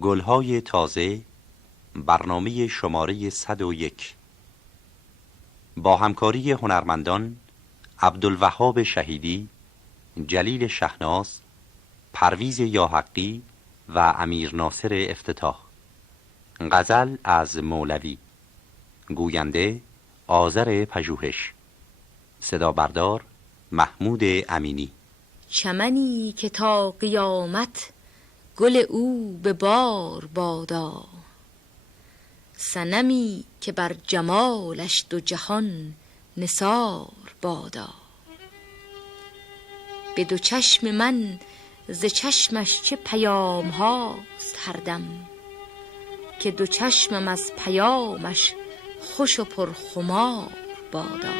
گلهای تازه، برنامه شماره 101 با همکاری هنرمندان عبدالوهاب شهیدی، جلیل شهناز، پرویز یاحقی و امیر ناصر افتتاح. غزل از مولوی. گوینده آذر پژوهش. صدا بردار محمود امینی. چمنی که تا قیامت گل او به بار بادا، صنمی که بر جمالش دو جهان نثار بادا. به دو چشم من ز چشمش چه پیام هاست هر دم، که دو چشمم از پیامش خوش و پرخمار بادا.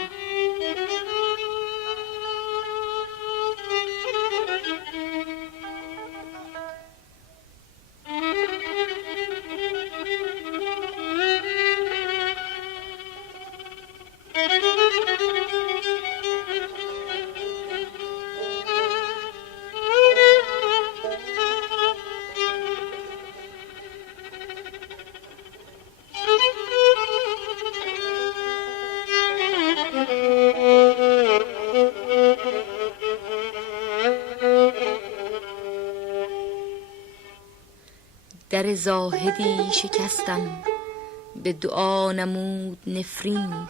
در زاهدی شکستم به دعا نمود نفرین،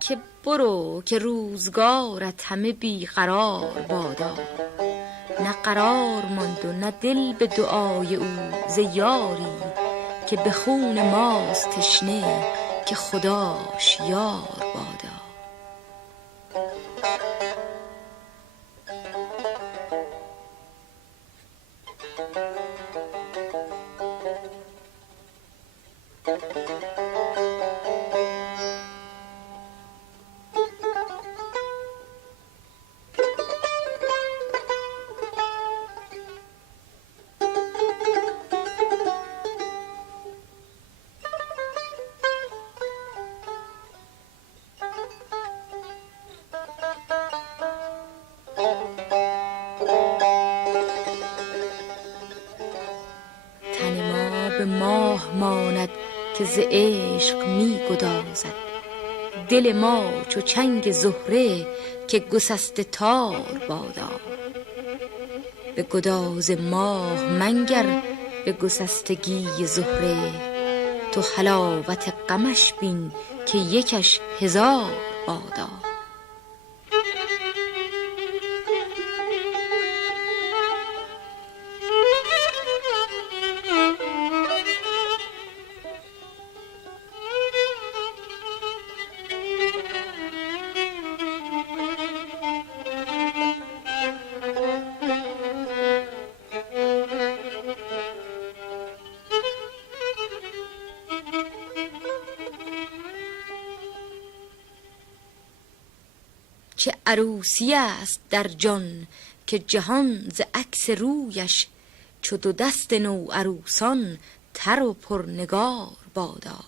که برو که روزگارت همه بیقرار بادا. نه قرار ماند و نه دل به دعای او ز یاری، که به خون ماست تشنه که خداش یار بادا. به ماه ماند که ز عشق می گدازد، دل ما چو چنگ زهره که گسسته تار بادا. به گداز ماه منگر به گسستگی زهره، تو حلاوت غمش بین که یکش هزار بادا. چه عروسی است در جان که جهان ز عکس رویش، چو دو دست نو عروسان تر و پرنگار بادا.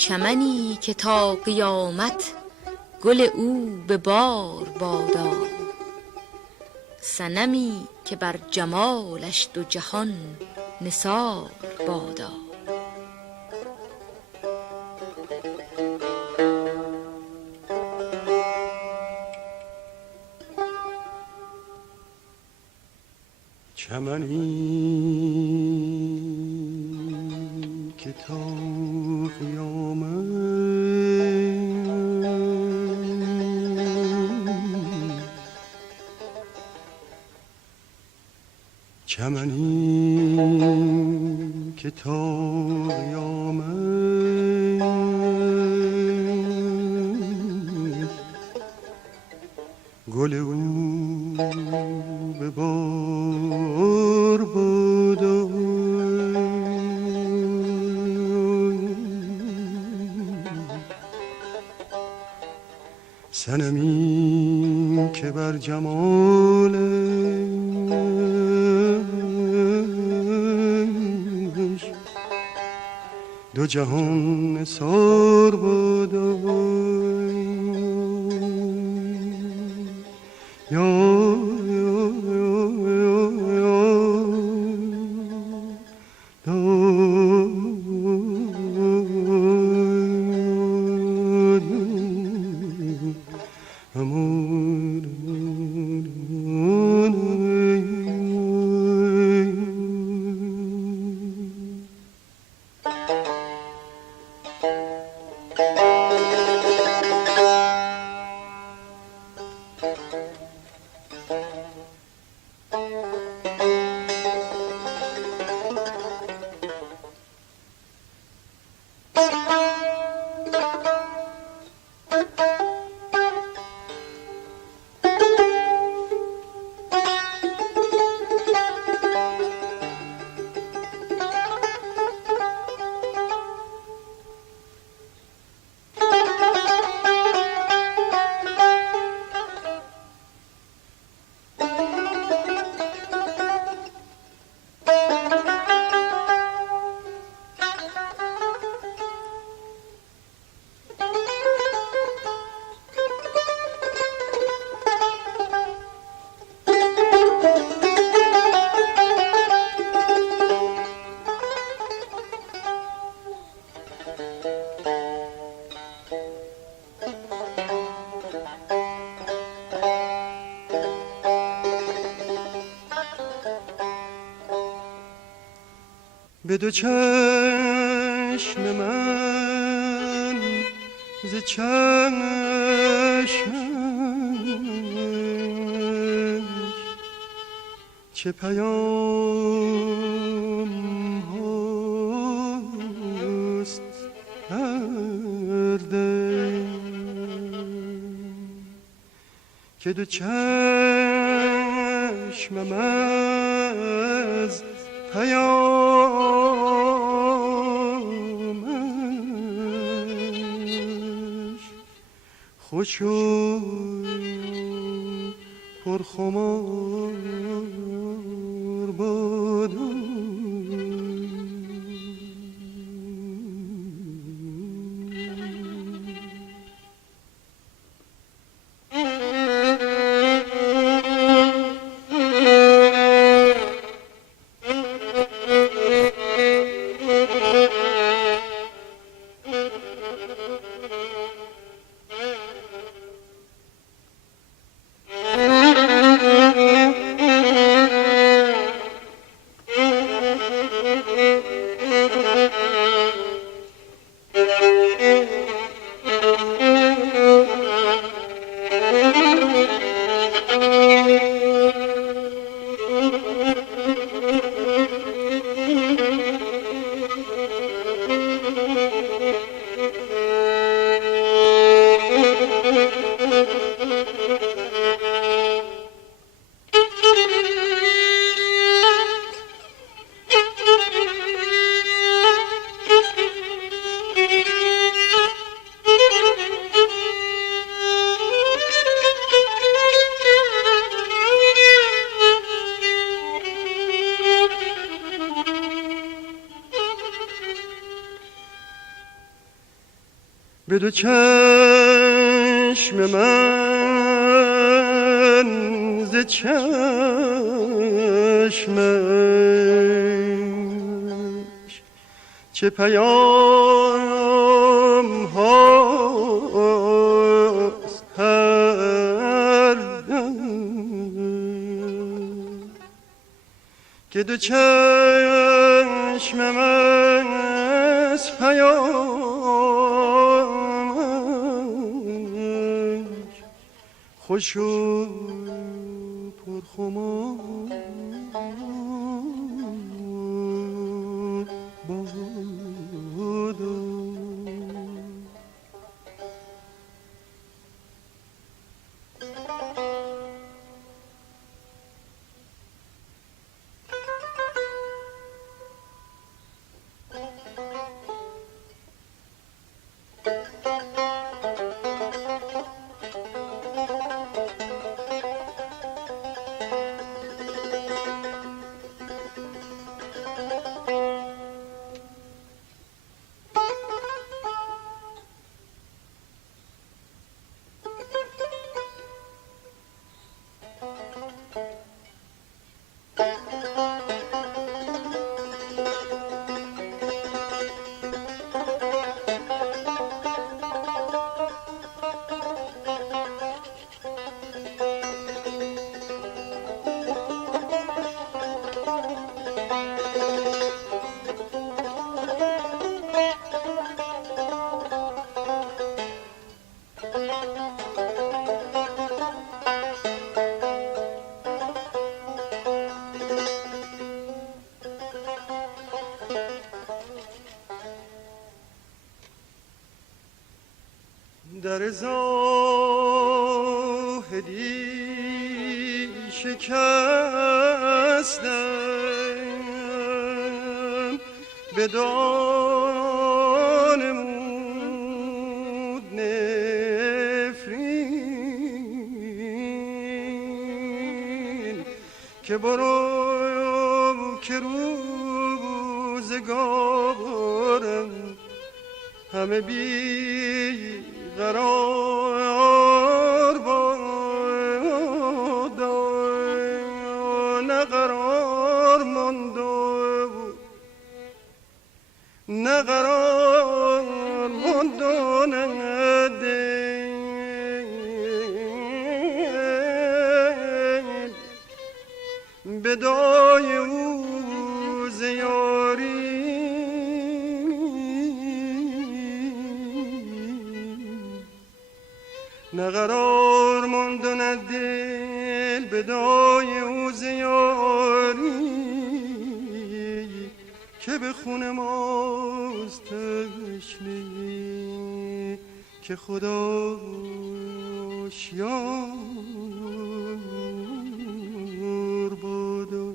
چمنی که تا قیامت گل او به بار بادا، صنمی که بر جمالش دو جهان نثار بادا. چمنی که تا قیامت چمنی که تا قیامت گل او به بار بادا، صنمی که بر جمالش دو جهان نثار بادا. به دو چشم من ز چشمش چه پیام هاست کرده که دو چشمم از پیامش خوش و پرخمار بادا. به دو چشم من ز چشمش چه پیام هاست هر دم که دو چشم من از پیامش خوش و پرخمار بادا. در زاهدی شکستم به دانمود نفرین که برو که روزگارم همه بی قرار باد نه قرار ماند نه قرار ماند نه دل بدای او زیاری نه قرار ماند و نه دل بدای او زیاری که به خون ماست تشنه که خدا آشیار بادا.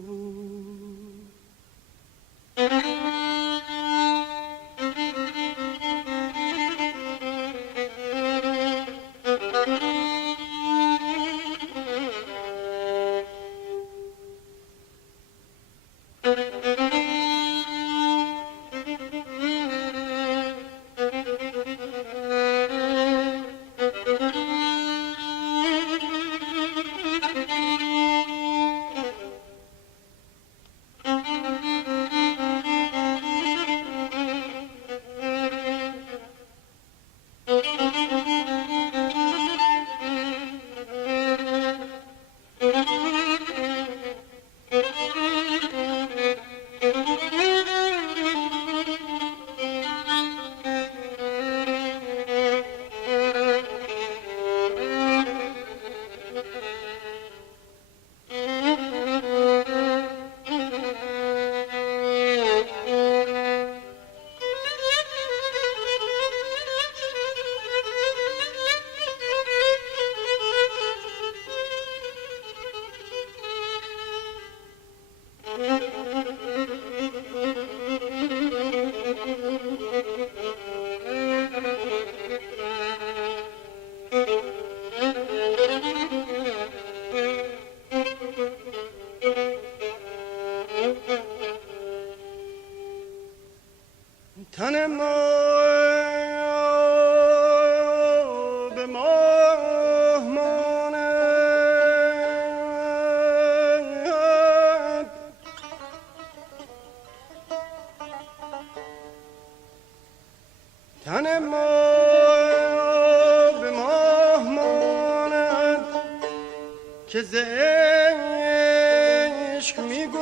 تن ما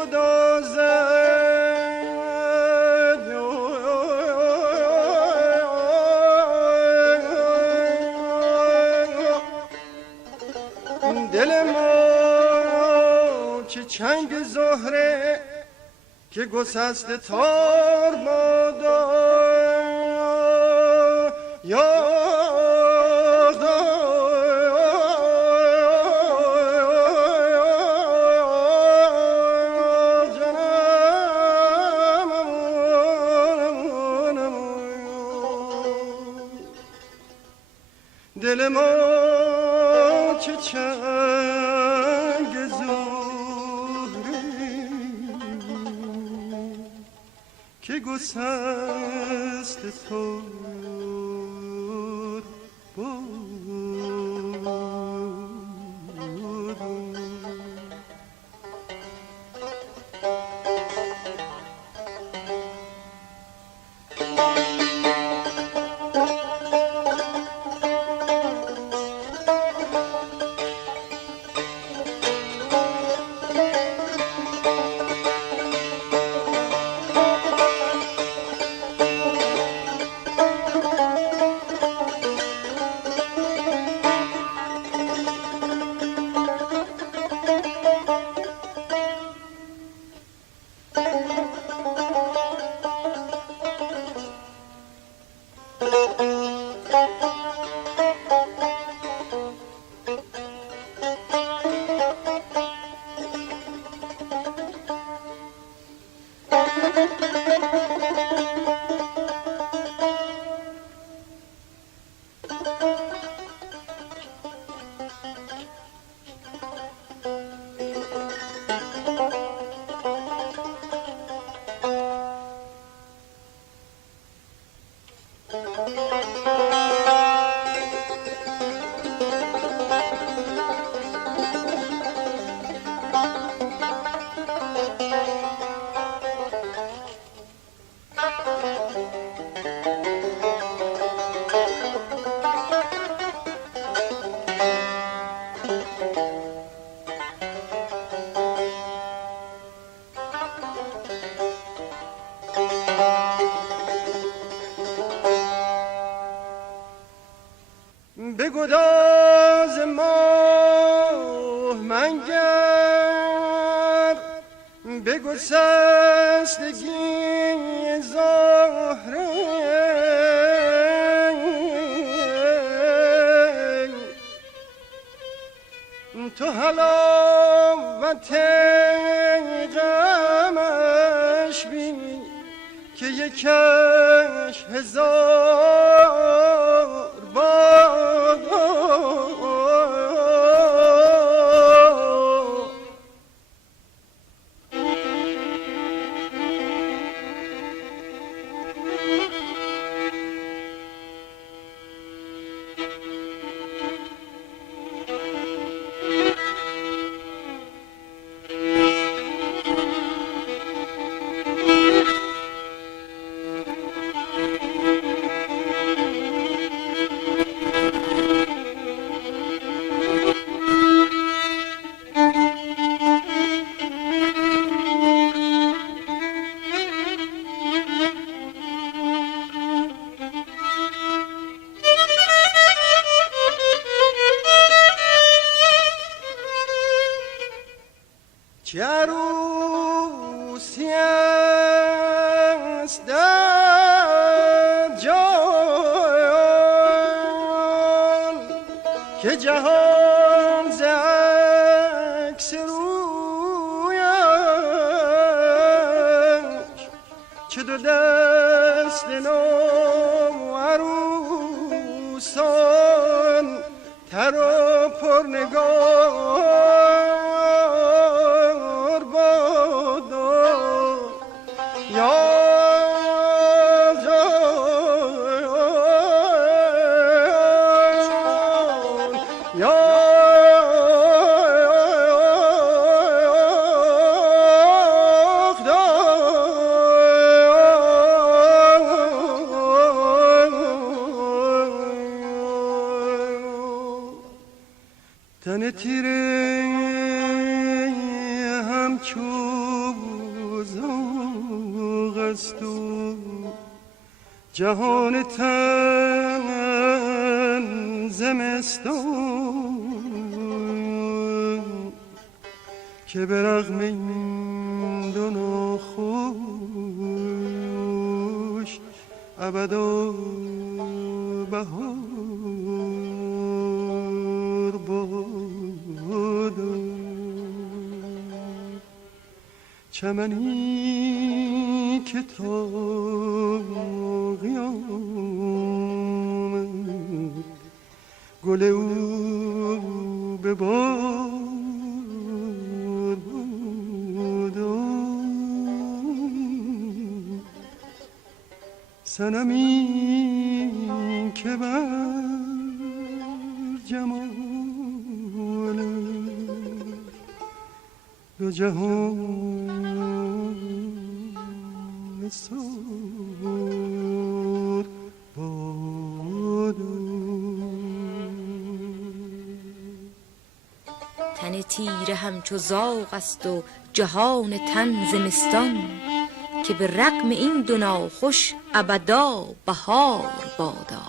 گدازد دل ما که چنگ زهره که گسسته تار بادا یا دل ما که چنگ زهره که گسسته تار به گداز ماه منگر به گسستگی زهره تو حلاوت غمش بین که یکش هزار بار چه عروسی است در جان که جهان ز عکس رویش چه دو دست نو عروسان تر و پرنگار تن تیره همچو است و جهان تن زمستان که به رغم این دو ناخوش ابدا بهار بادا. چمنی که تا قیامت گل او به بار بادا. صنمی که بر جمال دو جهان سود بادا. تن تیره همچو زاغ است و جهان تن زمستان که به رغم این دو ناخوش ابدا بهار بادا.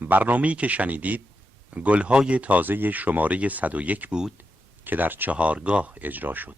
برنامه‌ای که شنیدید گلهای تازه شماره 101 بود که در 4گاه اجرا شد.